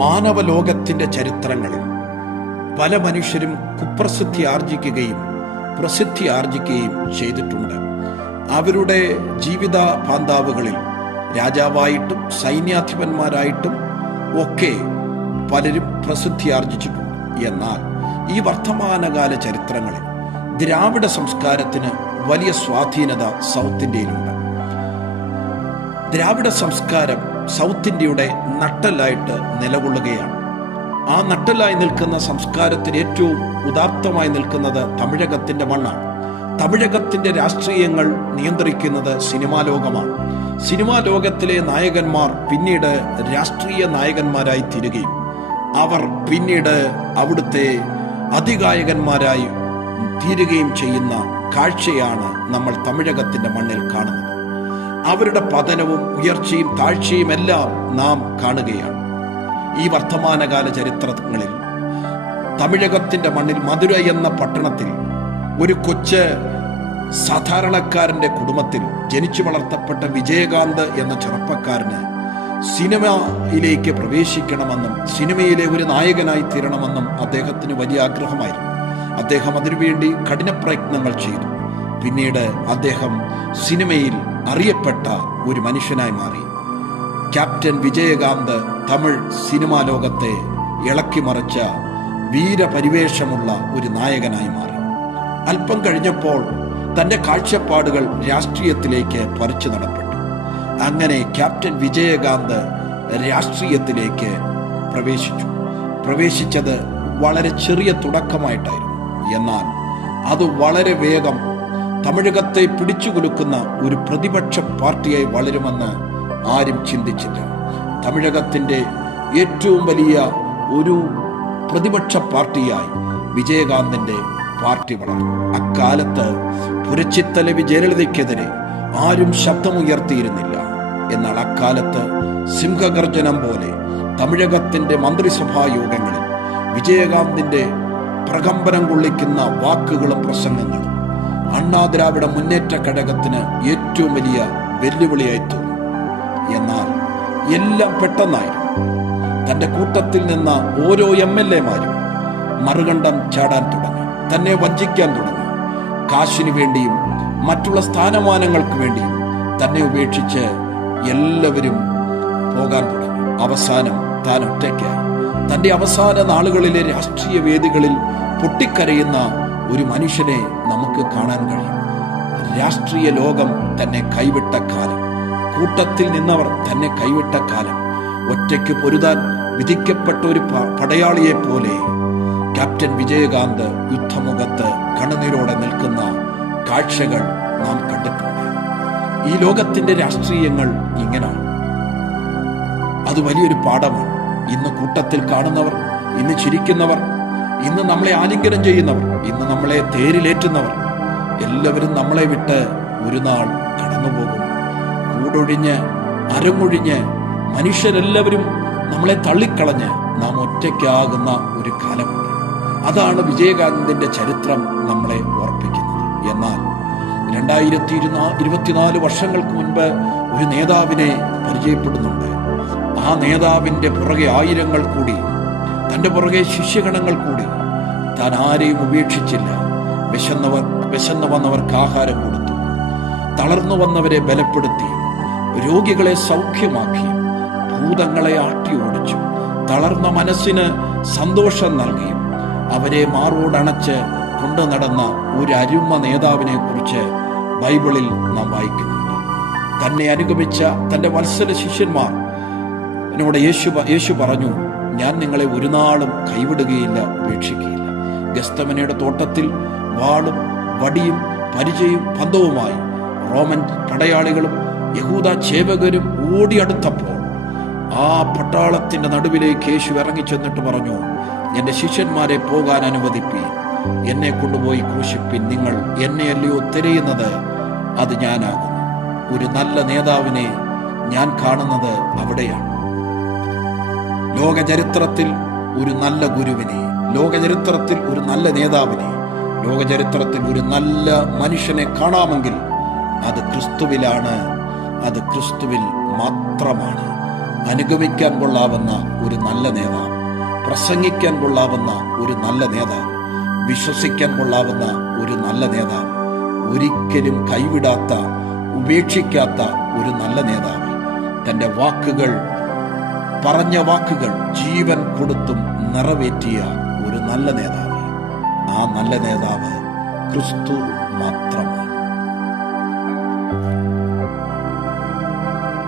മാനവലോകത്തിൻ്റെ ചരിത്രങ്ങളിൽ പല മനുഷ്യരും കുപ്രസിദ്ധി ആർജിക്കുകയും പ്രസിദ്ധി ആർജിക്കുകയും ചെയ്തിട്ടുണ്ട്. അവരുടെ ജീവിത പാന്താവുകളിൽ രാജാവായിട്ടും സൈന്യാധിപന്മാരായിട്ടും ഒക്കെ പലരും പ്രസിദ്ധി ആർജിച്ചിട്ടുണ്ട്. എന്നാൽ ഈ വർത്തമാനകാല ചരിത്രങ്ങളിൽ ദ്രാവിഡ സംസ്കാരത്തിന് വലിയ സ്വാധീനത സൗത്ത് ഇന്ത്യയിലുണ്ട്. ദ്രാവിഡ സംസ്കാരം സൗത്ത് ഇന്ത്യയുടെ നട്ടെല്ലായിട്ട് നിലകൊള്ളുകയാണ്. ആ നട്ടെല്ലായി നിൽക്കുന്ന സംസ്കാരത്തിന് ഏറ്റവും ഉദാത്തമായി നിൽക്കുന്നത് തമിഴകത്തിൻ്റെ മണ്ണാണ്. തമിഴകത്തിൻ്റെ രാഷ്ട്രീയങ്ങൾ നിയന്ത്രിക്കുന്നത് സിനിമാ ലോകമാണ്. സിനിമാ ലോകത്തിലെ നായകന്മാർ പിന്നീട് രാഷ്ട്രീയ നായകന്മാരായി തീരുകയും അവർ പിന്നീട് അവിടുത്തെ അതികായകന്മാരായി തീരുകയും ചെയ്യുന്ന കാഴ്ചയാണ് നമ്മൾ തമിഴകത്തിൻ്റെ മണ്ണിൽ കാണുന്നത്. അവരുടെ പതനവും ഉയർച്ചയും താഴ്ചയും എല്ലാം നാം കാണുകയാണ്. ഈ വർത്തമാനകാല ചരിത്രങ്ങളിൽ തമിഴകത്തിൻ്റെ മണ്ണിൽ മധുര എന്ന പട്ടണത്തിൽ ഒരു കൊച്ച് സാധാരണക്കാരൻ്റെ കുടുംബത്തിൽ ജനിച്ചു വളർത്തപ്പെട്ട വിജയകാന്ത് എന്ന ചെറുപ്പക്കാരന് സിനിമയിലേക്ക് പ്രവേശിക്കണമെന്നും സിനിമയിലെ ഒരു നായകനായി തീരണമെന്നും അദ്ദേഹത്തിന് വലിയ ആഗ്രഹമായിരുന്നു. അദ്ദേഹം അതിനുവേണ്ടി കഠിന പ്രയത്നങ്ങൾ ചെയ്തു. പിന്നീട് അദ്ദേഹം സിനിമയിൽ അറിയപ്പെട്ട ഒരു മനുഷ്യനായി മാറി. ക്യാപ്റ്റൻ വിജയകാന്ത് തമിഴ് സിനിമാ ലോകത്തെ ഇളക്കിമറിച്ച വീരപരിവേഷമുള്ള ഒരു നായകനായി മാറി. അല്പം കഴിഞ്ഞപ്പോൾ തൻ്റെ കാഴ്ചപ്പാടുകൾ രാഷ്ട്രീയത്തിലേക്ക് പറിച്ചു നടപ്പെട്ടു. അങ്ങനെ ക്യാപ്റ്റൻ വിജയകാന്ത് രാഷ്ട്രീയത്തിലേക്ക് പ്രവേശിച്ചത് വളരെ ചെറിയ തുടക്കമായിട്ടായിരുന്നു. എന്നാൽ അത് വളരെ വേഗം തമിഴകത്തെ പിടിച്ചുകുലുക്കുന്ന ഒരു പ്രതിപക്ഷ പാർട്ടിയായി വളരുമെന്ന് ആരും ചിന്തിച്ചില്ല. തമിഴകത്തിൻ്റെ ഏറ്റവും വലിയ ഒരു പ്രതിപക്ഷ പാർട്ടിയായി വിജയകാന്തിൻ്റെ പാർട്ടി വളർന്നു. അക്കാലത്ത് പുരച്ചിത്തലവി ജയലളിതയ്ക്കെതിരെ ആരും ശബ്ദമുയർത്തിയിരുന്നില്ല. എന്നാൽ അക്കാലത്ത് സിംഹഗർജനം പോലെ തമിഴകത്തിൻ്റെ മന്ത്രിസഭാ യോഗങ്ങളിൽ വിജയകാന്തിൻ്റെ പ്രകമ്പനം കൊള്ളിക്കുന്ന വാക്കുകളും പ്രസംഗങ്ങളും അണ്ണാ ദ്രാവിഡ മുന്നേറ്റ ഘടകത്തിന് ഏറ്റവും വലിയ വെല്ലുവിളിയായി തോന്നി. എന്നാൽ എല്ലാം പെട്ടെന്നായിരുന്നു. തൻ്റെ കൂട്ടത്തിൽ നിന്ന ഓരോ MLA-മാരും മറുകണ്ഠം ചാടാൻ തുടങ്ങി, തന്നെ വഞ്ചിക്കാൻ തുടങ്ങി. കാശിനു വേണ്ടിയും മറ്റുള്ള സ്ഥാനമാനങ്ങൾക്ക് വേണ്ടിയും തന്നെ ഉപേക്ഷിച്ച് എല്ലാവരും പോകാൻ തുടങ്ങി. അവസാനം താൻ ഒറ്റയ്ക്കായി. തൻ്റെ അവസാന നാളുകളിലെ രാഷ്ട്രീയ വേദികളിൽ പൊട്ടിക്കരയുന്ന ഒരു മനുഷ്യനെ നമുക്ക് കാണാൻ കഴിയും. രാഷ്ട്രീയ ലോകം തന്നെ കൈവിട്ട കാലം, കൂട്ടത്തിൽ നിന്നവർ തന്നെ കൈവിട്ട കാലം, ഒറ്റയ്ക്ക് പൊരുതാൻ വിധിക്കപ്പെട്ട ഒരു പടയാളിയെ പോലെ ക്യാപ്റ്റൻ വിജയകാന്ത് യുദ്ധമുഖത്ത് കണ്ണുനീരോടെ നിൽക്കുന്ന കാഴ്ചകൾ നാം കണ്ടിട്ടുണ്ട്. ഈ ലോകത്തിൻ്റെ രാഷ്ട്രീയങ്ങൾ ഇങ്ങനെയാണ്. അത് വലിയൊരു പാഠമാണ്. ഇന്ന് കൂട്ടത്തിൽ കാണുന്നവർ, ഇന്ന് ചിരിക്കുന്നവർ, ഇന്ന് നമ്മളെ ആലിംഗനം ചെയ്യുന്നവർ, ഇന്ന് നമ്മളെ തേരിലേറ്റുന്നവർ എല്ലാവരും നമ്മളെ വിട്ട് ഒരു നാൾ കടന്നുപോകും. കൂടൊഴിഞ്ഞ് അരങ്ങൊഴിഞ്ഞ് മനുഷ്യരെല്ലാവരും നമ്മളെ തള്ളിക്കളഞ്ഞ് നാം ഒറ്റയ്ക്കാകുന്ന ഒരു കാലമുണ്ട്. അതാണ് വിജയകാന്തിൻ്റെ ചരിത്രം നമ്മളെ ഓർപ്പിക്കുന്നത്. എന്നാൽ 2024 വർഷങ്ങൾക്ക് മുൻപ് ഒരു നേതാവിനെ പരിചയപ്പെടുന്നുണ്ട്. ആ നേതാവിൻ്റെ പുറകെ ആയിരങ്ങൾ കൂടി, തൻ്റെ പുറകെ ശിഷ്യഗണങ്ങൾ കൂടി. താൻ ആരെയും ഉപേക്ഷിച്ചില്ല. വിശന്നു വന്നവർക്ക് ആഹാരം കൊടുത്തു, തളർന്നു വന്നവരെ ബലപ്പെടുത്തി, രോഗികളെ സൗഖ്യമാക്കി, ഭൂതങ്ങളെ ആട്ടി ഓടിച്ചു, തളർന്ന മനസ്സിന് സന്തോഷം നൽകിയും അവരെ മാറോടണച്ച് കൊണ്ടു നടന്ന ഒരു അരുമ നേതാവിനെ കുറിച്ച് ബൈബിളിൽ നാം വായിക്കുന്നുണ്ട്. തന്നെ അനുഗമിച്ച തൻ്റെ വത്സല ശിഷ്യന്മാർ എന്നോട് യേശു പറഞ്ഞു, ഞാൻ നിങ്ങളെ ഒരു നാളും കൈവിടുകയില്ല, ഉപേക്ഷിക്കുകയില്ല. ഗസ്തമനയുടെ തോട്ടത്തിൽ വാളും വടിയും പരിചയും പന്തവുമായി റോമൻ പടയാളികളും യഹൂദ ചേവകരും ഓടിയടുത്തപ്പോൾ ആ പട്ടാളത്തിന്റെ നടുവിലേക്ക് യേശു ഇറങ്ങിച്ചെന്നിട്ട് പറഞ്ഞു, എൻ്റെ ശിഷ്യന്മാരെ പോകാൻ അനുവദിപ്പീൻ, എന്നെ കൊണ്ടുപോയി ക്രൂശിപ്പിൻ. നിങ്ങൾ എന്നെയല്ലയോ തിരയുന്നത്, അത് ഞാനാകുന്നു. ഒരു നല്ല നേതാവിനെ ഞാൻ കാണുന്നത് അവിടെയാണ്. ലോകചരിത്രത്തിൽ ഒരു നല്ല ഗുരുവിനെ, ലോകചരിത്രത്തിൽ ഒരു നല്ല നേതാവിനെ, ലോകചരിത്രത്തിൽ ഒരു നല്ല മനുഷ്യനെ കാണാമെങ്കിൽ അത് ക്രിസ്തുവിലാണ്, അത് ക്രിസ്തുവിൽ മാത്രമാണ്. അനുഗമിക്കാൻ കൊള്ളാവുന്ന ഒരു നല്ല നേതാവ്, പ്രസംഗിക്കാൻ കൊള്ളാവുന്ന ഒരു നല്ല നേതാവ്, വിശ്വസിക്കാൻ കൊള്ളാവുന്ന ഒരു നല്ല നേതാവ്, ഒരിക്കലും കൈവിടാത്ത, ഉപേക്ഷിക്കാത്ത ഒരു നല്ല നേതാവ്, തൻ്റെ വാക്കുകൾ, പറഞ്ഞ വാക്കുകൾ ജീവൻ കൊടുത്തും നിറവേറ്റിയ ഒരു നല്ല നേതാവ്. ആ നല്ല നേതാവ് ക്രിസ്തു മാത്രമാണ്.